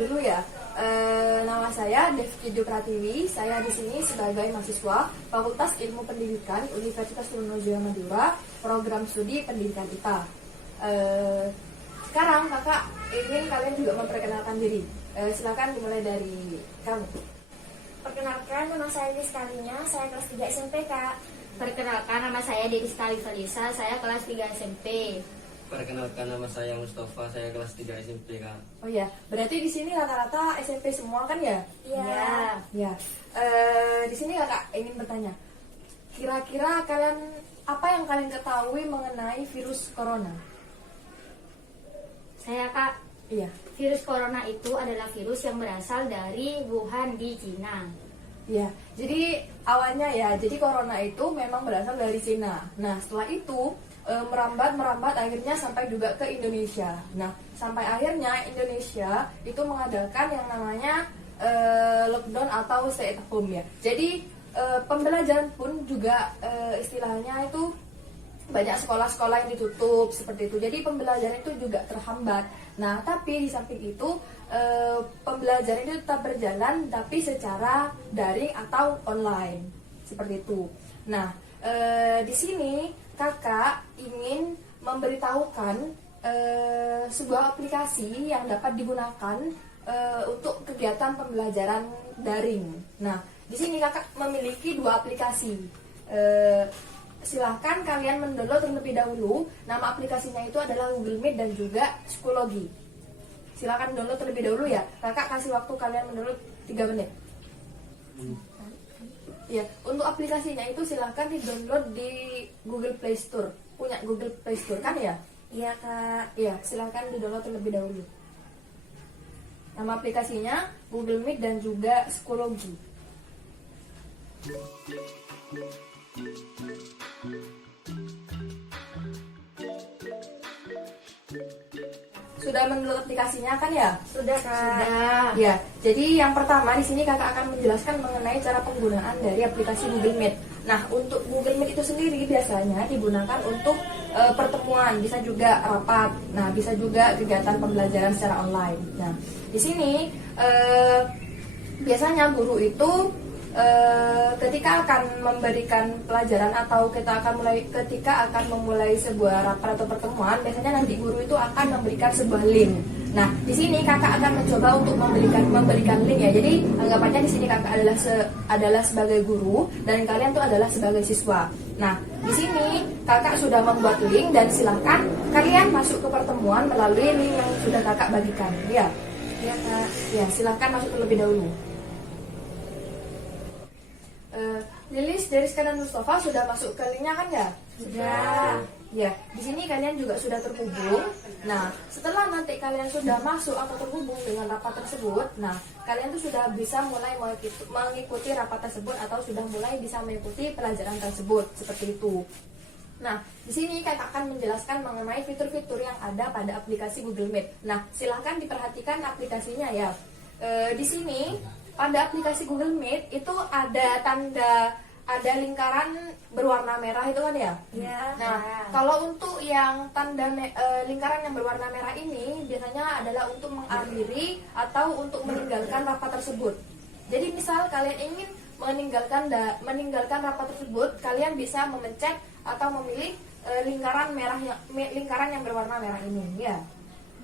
dulu ya. Nama saya Devki Pratiwi. Saya di sini sebagai mahasiswa Fakultas Ilmu Pendidikan Universitas Trunojoyo Madura, program studi Pendidikan IPA. Sekarang kakak ingin kalian juga memperkenalkan diri. Silakan dimulai dari kamu. Perkenalkan, nama saya Rizkalinya, saya kelas 3 SMP, Kak. Perkenalkan, nama saya Diriska Valisa, saya kelas 3 SMP. Perkenalkan, nama saya Mustafa, saya kelas 3 SMP, Kak. Oh ya, berarti di sini rata-rata SMP semua kan ya? Iya. Ya. Di sini kakak ingin bertanya, kira-kira apa yang kalian ketahui mengenai virus corona? Saya Kak, Iya. virus corona itu adalah virus yang berasal dari Wuhan di Cina. Ya, jadi awalnya ya, jadi corona itu memang berasal dari Cina. Nah, setelah itu merambat akhirnya sampai juga ke Indonesia. Nah, sampai akhirnya Indonesia itu mengadakan yang namanya lockdown atau stay at home ya. Jadi pembelajaran pun juga istilahnya itu banyak sekolah-sekolah yang ditutup seperti itu. Jadi pembelajaran itu juga terhambat. Nah, tapi di samping itu pembelajaran itu tetap berjalan tapi secara daring atau online seperti itu. Nah, di sini kakak ingin memberitahukan sebuah aplikasi yang dapat digunakan untuk kegiatan pembelajaran daring. Nah, di sini kakak memiliki dua aplikasi. Silahkan kalian mendownload terlebih dahulu. Nama aplikasinya itu adalah Google Meet dan juga Schoology. Silahkan download terlebih dahulu ya. Kakak kasih waktu kalian mendownload 3 menit. Ya, untuk aplikasinya itu silahkan di-download di Google Play Store. Punya Google Play Store kan ya? Iya, Kak. Iya, silahkan di-download terlebih dahulu. Nama aplikasinya Google Meet dan juga Schoology. Sudah mendownload aplikasinya kan ya? Sudah, Kak. Sudah. Ya, jadi yang pertama di sini kakak akan menjelaskan mengenai cara penggunaan dari aplikasi Google Meet. Nah, untuk Google Meet itu sendiri biasanya digunakan untuk pertemuan, bisa juga rapat. Nah, bisa juga kegiatan pembelajaran secara online. Nah, di sini biasanya guru itu ketika akan memberikan pelajaran atau ketika akan memulai sebuah rapat atau pertemuan, biasanya nanti guru itu akan memberikan sebuah link. Nah, di sini kakak akan mencoba untuk memberikan link ya. Jadi anggapannya di sini kakak adalah sebagai guru dan kalian tuh adalah sebagai siswa. Nah, di sini kakak sudah membuat link dan silahkan kalian masuk ke pertemuan melalui link yang sudah kakak bagikan. Ya, Iya, Kak. ya silahkan masuk terlebih dahulu. Lilis, Deriska dan Mustafa sudah masuk ke linknya kan ya? Sudah. Ya, di sini kalian juga sudah terhubung. Nah, setelah nanti kalian sudah masuk atau terhubung dengan rapat tersebut, nah kalian tuh sudah bisa mulai mengikuti rapat tersebut atau sudah mulai bisa mengikuti pelajaran tersebut seperti itu. Nah, di sini kakak akan menjelaskan mengenai fitur-fitur yang ada pada aplikasi Google Meet. Nah, silahkan diperhatikan aplikasinya ya. Di sini pada aplikasi Google Meet itu ada lingkaran berwarna merah itu kan ya? Iya. Nah, kalau untuk yang lingkaran yang berwarna merah ini biasanya adalah untuk mengakhiri atau untuk meninggalkan rapat tersebut. Jadi misal kalian ingin meninggalkan rapat tersebut, kalian bisa memencet atau memilih lingkaran yang berwarna merah ini ya.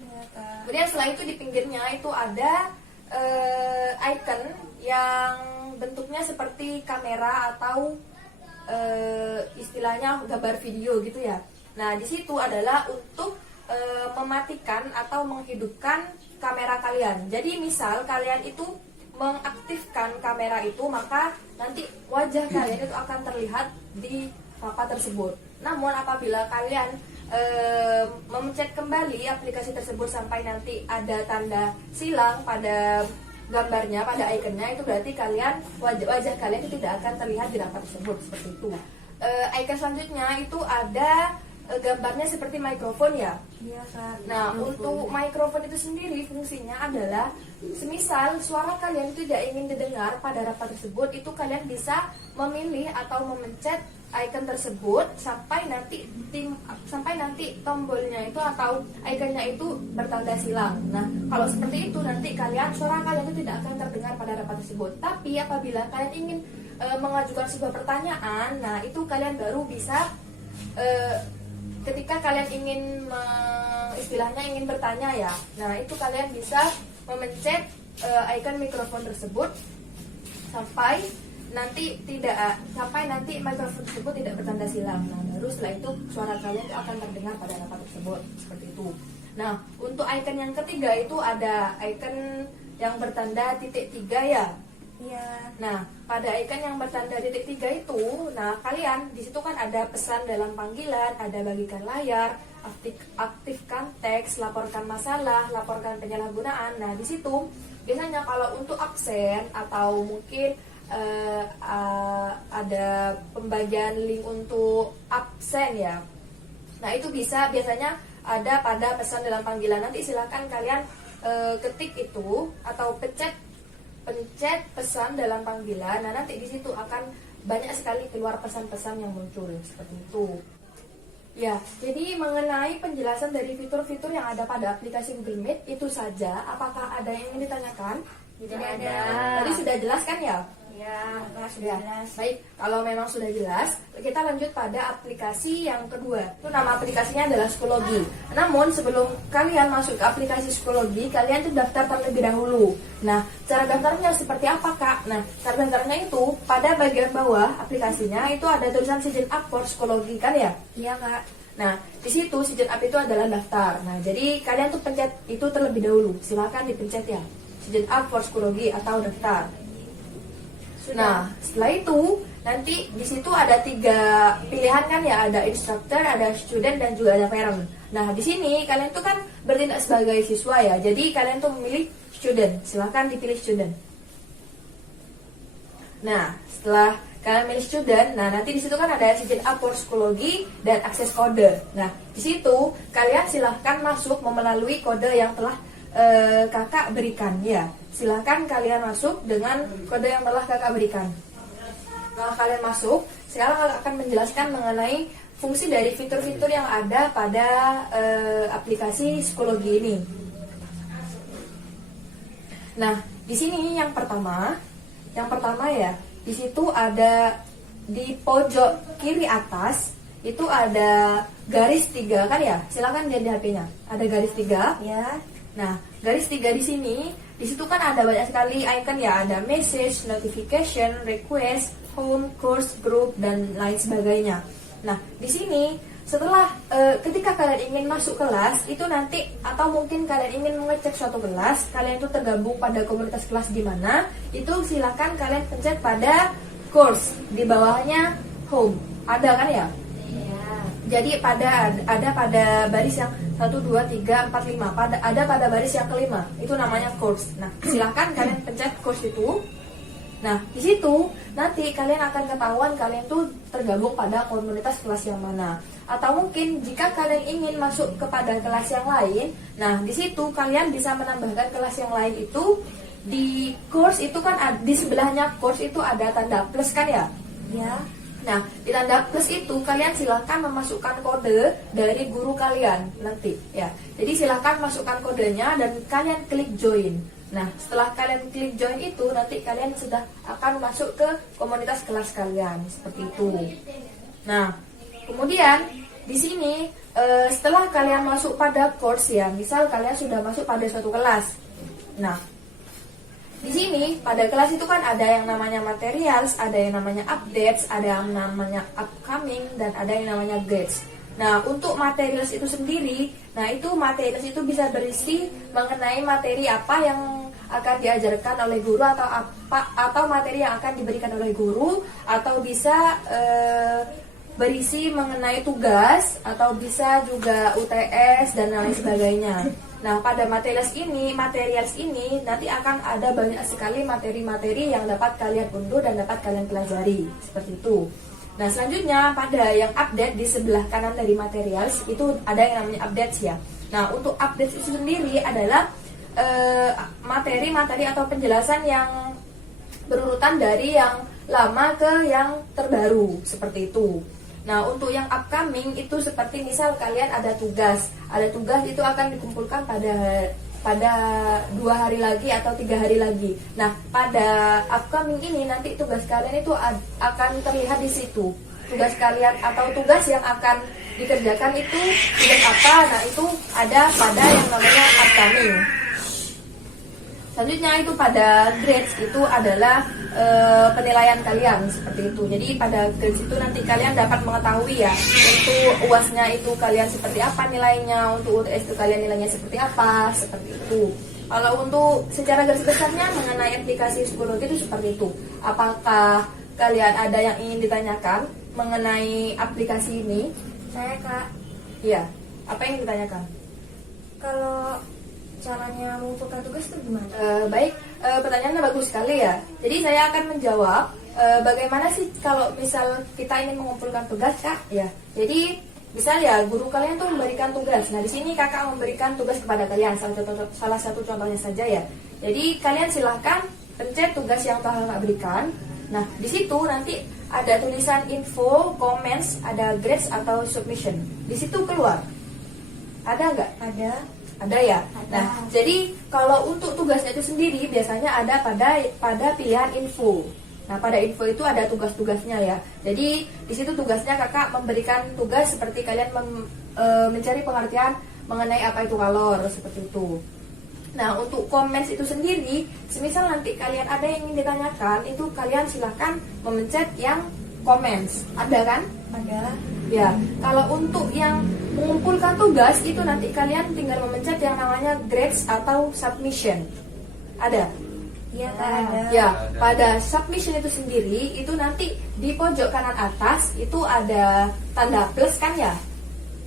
Iya, Kak. Kemudian setelah itu di pinggirnya itu ada icon yang bentuknya seperti kamera atau istilahnya gambar video gitu ya. Nah, di situ adalah untuk mematikan atau menghidupkan kamera kalian. Jadi misal kalian itu mengaktifkan kamera itu, maka nanti wajah kalian itu akan terlihat di rapat tersebut. Namun apabila kalian memencet kembali aplikasi tersebut sampai nanti ada tanda silang pada gambarnya, pada ikonnya, itu berarti wajah kalian itu tidak akan terlihat di rapat tersebut seperti itu. Icon selanjutnya itu ada gambarnya seperti mikrofon ya. Iya kak. Nah, untuk mikrofon itu sendiri fungsinya adalah semisal suara kalian tidak ingin didengar pada rapat tersebut, itu kalian bisa memilih atau memencet icon tersebut sampai nanti tombolnya itu atau ikonnya itu bertanda silang. Nah, kalau seperti itu nanti suara kalian itu tidak akan terdengar pada rapat tersebut. Tapi apabila kalian ingin mengajukan sebuah pertanyaan, nah itu kalian baru bisa ketika kalian ingin istilahnya ingin bertanya ya. Nah, itu kalian bisa memencet icon mikrofon tersebut sampai nanti mikrofon tersebut tidak bertanda silang. Nah, baru setelah itu suara kalian itu akan terdengar pada rapat tersebut seperti itu. Nah, untuk icon yang ketiga itu ada icon yang bertanda titik 3 ya. Iya. Nah, pada icon yang bertanda titik 3 itu, nah kalian di situ kan ada pesan dalam panggilan, ada bagikan layar, aktifkan teks, laporkan masalah, laporkan penyalahgunaan. Nah, di situ biasanya kalau untuk absen atau mungkin ada pembagian link untuk absen ya. Nah, itu biasanya ada pada pesan dalam panggilan. Nanti silakan kalian ketik itu atau pencet pesan dalam panggilan. Nah, nanti di situ akan banyak sekali keluar pesan-pesan yang muncul seperti itu. Ya, jadi mengenai penjelasan dari fitur-fitur yang ada pada aplikasi Google Meet itu saja. Apakah ada yang ingin ditanyakan? Tidak ada. Tadi sudah jelas kan ya? Ya, Kak, sudah Ya, jelas. baik. Kalau memang sudah jelas, kita lanjut pada aplikasi yang kedua. Itu nama aplikasinya adalah Psikologi. Namun sebelum kalian masuk ke aplikasi Psikologi, kalian tuh daftar terlebih dahulu. Nah, cara daftarnya seperti apa, Kak? Nah, cara daftarnya itu pada bagian bawah aplikasinya itu ada tulisan Sign Up for Psikologi kan ya? Iya kak. Nah, di situ Sign Up itu adalah daftar. Nah, jadi kalian tuh pencet itu terlebih dahulu. Silakan dipencet ya. Sign Up for Psikologi atau daftar. Nah, setelah itu nanti di situ ada 3 pilihan kan ya, ada instructor, ada student dan juga ada parent. Nah, di sini kalian tuh kan bertindak sebagai siswa ya. Jadi kalian tuh memilih student. Silakan dipilih student. Nah, setelah kalian milih student, nah nanti di situ kan ada Sign Up for Psikologi dan akses kode. Nah, di situ kalian silahkan masuk melalui kode yang telah kakak berikan ya. Silahkan kalian masuk dengan kode yang telah kakak berikan. Nah, kalian masuk, sekarang akan menjelaskan mengenai fungsi dari fitur-fitur yang ada pada aplikasi Psikologi ini. Nah, di sini yang pertama ya, di situ ada di pojok kiri atas itu ada garis 3 kan ya? Silakan lihat di HP-nya. Ada garis 3. Ya. Nah, garis 3 di sini, di situ kan ada banyak sekali icon ya, ada message, notification, request, home, course, group dan lain sebagainya. Nah, di sini setelah ketika kalian ingin masuk kelas itu nanti atau mungkin kalian ingin mengecek suatu kelas, kalian itu tergabung pada komunitas kelas di mana, itu silakan kalian pencet pada course, di bawahnya home. Ada kan ya? Iya. Jadi ada pada baris yang 1, 2, 3, 4, 5. Ada pada baris yang kelima. Itu namanya course. Nah, silakan kalian pencet course itu. Nah, di situ nanti kalian akan ketahuan kalian tuh tergabung pada komunitas kelas yang mana. Atau mungkin jika kalian ingin masuk kepada kelas yang lain, nah di situ kalian bisa menambahkan kelas yang lain itu di course itu kan di sebelahnya course itu ada tanda plus kan ya? Ya. Nah, di tanda plus itu kalian silahkan memasukkan kode dari guru kalian nanti ya. Jadi silahkan masukkan kodenya dan kalian klik join. Nah, setelah kalian klik join itu nanti kalian sudah akan masuk ke komunitas kelas kalian seperti itu. Nah, kemudian di sini setelah kalian masuk pada course ya, misal kalian sudah masuk pada suatu kelas. Nah, di sini pada kelas itu kan ada yang namanya materials, ada yang namanya updates, ada yang namanya upcoming, dan ada yang namanya grades. Nah, untuk materials itu sendiri, nah itu materials itu bisa berisi mengenai materi apa yang akan diajarkan oleh guru atau materi yang akan diberikan oleh guru, atau bisa berisi mengenai tugas, atau bisa juga UTS dan lain sebagainya. Nah, pada materials ini nanti akan ada banyak sekali materi-materi yang dapat kalian unduh dan dapat kalian pelajari seperti itu. Nah, selanjutnya pada yang update di sebelah kanan dari materials itu ada yang namanya updates ya. Nah, untuk updates itu sendiri adalah materi-materi atau penjelasan yang berurutan dari yang lama ke yang terbaru seperti itu. Nah, untuk yang upcoming itu seperti misal kalian ada tugas itu akan dikumpulkan pada 2 hari lagi atau 3 hari lagi. Nah, pada upcoming ini nanti tugas kalian itu akan terlihat di situ. Tugas kalian atau tugas yang akan dikerjakan itu tugas apa? Nah, itu ada pada yang namanya upcoming. Selanjutnya itu pada grades itu adalah penilaian kalian seperti itu. Jadi pada grades itu nanti kalian dapat mengetahui ya untuk UAS-nya itu kalian seperti apa nilainya, untuk UTS itu kalian nilainya seperti apa, seperti itu. Kalau untuk secara garis besarnya mengenai aplikasi psikologi itu seperti itu. Apakah kalian ada yang ingin ditanyakan mengenai aplikasi ini? Saya Kak, Iya. Apa yang ditanyakan? kalau caranya mengumpulkan tugas itu gimana? Baik, pertanyaannya bagus sekali ya. Jadi saya akan menjawab bagaimana sih kalau misal kita ingin mengumpulkan tugas, Kak? Ya. Jadi misal ya guru kalian tuh memberikan tugas. Nah, di sini Kakak memberikan tugas kepada kalian. Salah satu contohnya saja ya. Jadi kalian silahkan pencet tugas yang telah Kakak berikan. Nah, di situ nanti ada tulisan info, comments, ada grades atau submission. Di situ keluar. Ada nggak? Ada ya. Nah, jadi kalau untuk tugasnya itu sendiri biasanya ada pada pilihan info. Nah, pada info itu ada tugas-tugasnya ya. Jadi di situ tugasnya Kakak memberikan tugas seperti kalian mencari pengertian mengenai apa itu kalor seperti itu. Nah, untuk comments itu sendiri, semisal nanti kalian ada yang ingin ditanyakan, itu kalian silahkan memencet yang comments. Ada kan? Ada. Ya, kalau untuk yang mengumpulkan tugas itu nanti kalian tinggal memencet yang namanya grades atau submission. Ada? Iya Kak, ada. Ya, pada submission itu sendiri itu nanti di pojok kanan atas itu ada tanda plus kan ya?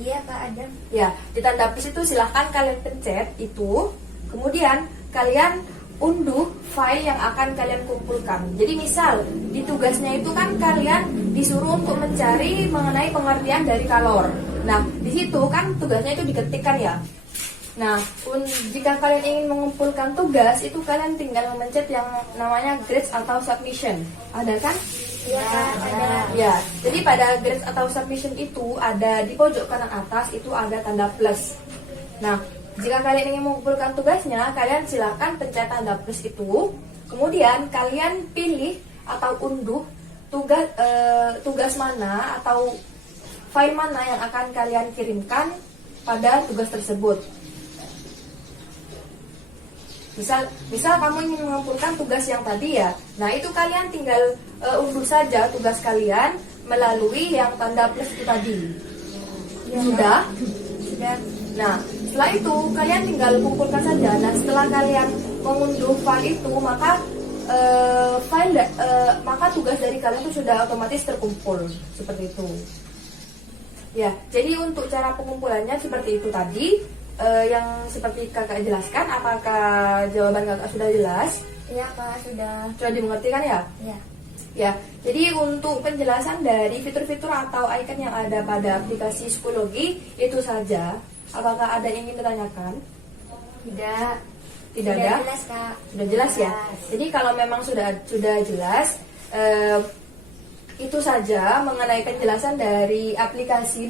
Iya Kak, ada. Ya, di tanda plus itu silahkan kalian pencet itu. Kemudian kalian unduh file yang akan kalian kumpulkan. Jadi misal di tugasnya itu kan kalian disuruh untuk mencari mengenai pengertian dari kalor. Nah, di situ kan tugasnya itu diketikkan ya. Nah, jika kalian ingin mengumpulkan tugas itu kalian tinggal memencet yang namanya grades atau submission. Ada kan? Iya Kak, ada. Ya, jadi pada grades atau submission itu ada di pojok kanan atas itu ada tanda plus. Nah, jika kalian ingin mengumpulkan tugasnya, kalian silakan pencet tanda plus itu. Kemudian kalian pilih atau unduh tugas mana atau file mana yang akan kalian kirimkan pada tugas tersebut. Misal kamu ingin mengumpulkan tugas yang tadi ya. Nah, itu kalian tinggal unduh saja tugas kalian melalui yang tanda plus itu tadi. Ya, Sudah? Sudah. Nah, setelah itu kalian tinggal kumpulkan saja. Nah, setelah kalian mengunduh file itu, maka maka tugas dari kalian itu sudah otomatis terkumpul seperti itu. Ya, jadi untuk cara pengumpulannya seperti itu tadi. Yang seperti kakak jelaskan, apakah jawaban kakak sudah jelas? Iya Kak, sudah. Sudah dimengerti kan ya? Iya. Ya, jadi untuk penjelasan dari fitur-fitur atau icon yang ada pada aplikasi psikologi itu saja. Apakah ada yang ingin ditanyakan? Tidak. Tidak ada? Jelas Kak. Sudah jelas ya? Jadi kalau memang sudah jelas, itu saja mengenai penjelasan dari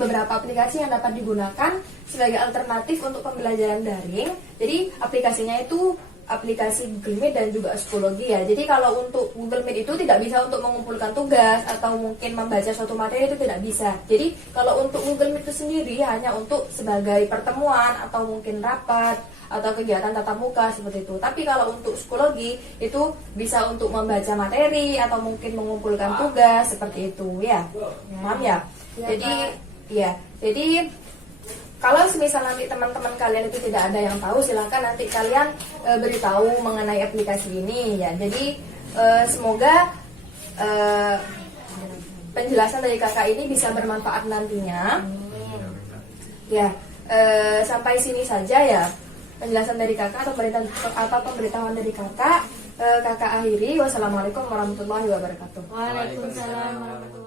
beberapa aplikasi yang dapat digunakan sebagai alternatif untuk pembelajaran daring. Jadi aplikasinya itu aplikasi Google Meet dan juga psikologi ya. Jadi kalau untuk Google Meet itu tidak bisa untuk mengumpulkan tugas atau mungkin membaca suatu materi, itu tidak bisa. Jadi kalau untuk Google Meet itu sendiri hanya untuk sebagai pertemuan atau mungkin rapat atau kegiatan tatap muka seperti itu. Tapi kalau untuk psikologi itu bisa untuk membaca materi atau mungkin mengumpulkan tugas seperti itu ya. Paham ya? Ya, Jadi Pak. ya. Jadi kalau semisal nanti teman-teman kalian itu tidak ada yang tahu, silahkan nanti kalian beritahu mengenai aplikasi ini ya. Jadi semoga penjelasan dari kakak ini bisa bermanfaat nantinya. Ya, sampai sini saja ya penjelasan dari kakak atau pemberitahuan dari kakak. Kakak akhiri. Wassalamualaikum warahmatullahi wabarakatuh. Waalaikumsalam warahmatullahi wabarakatuh.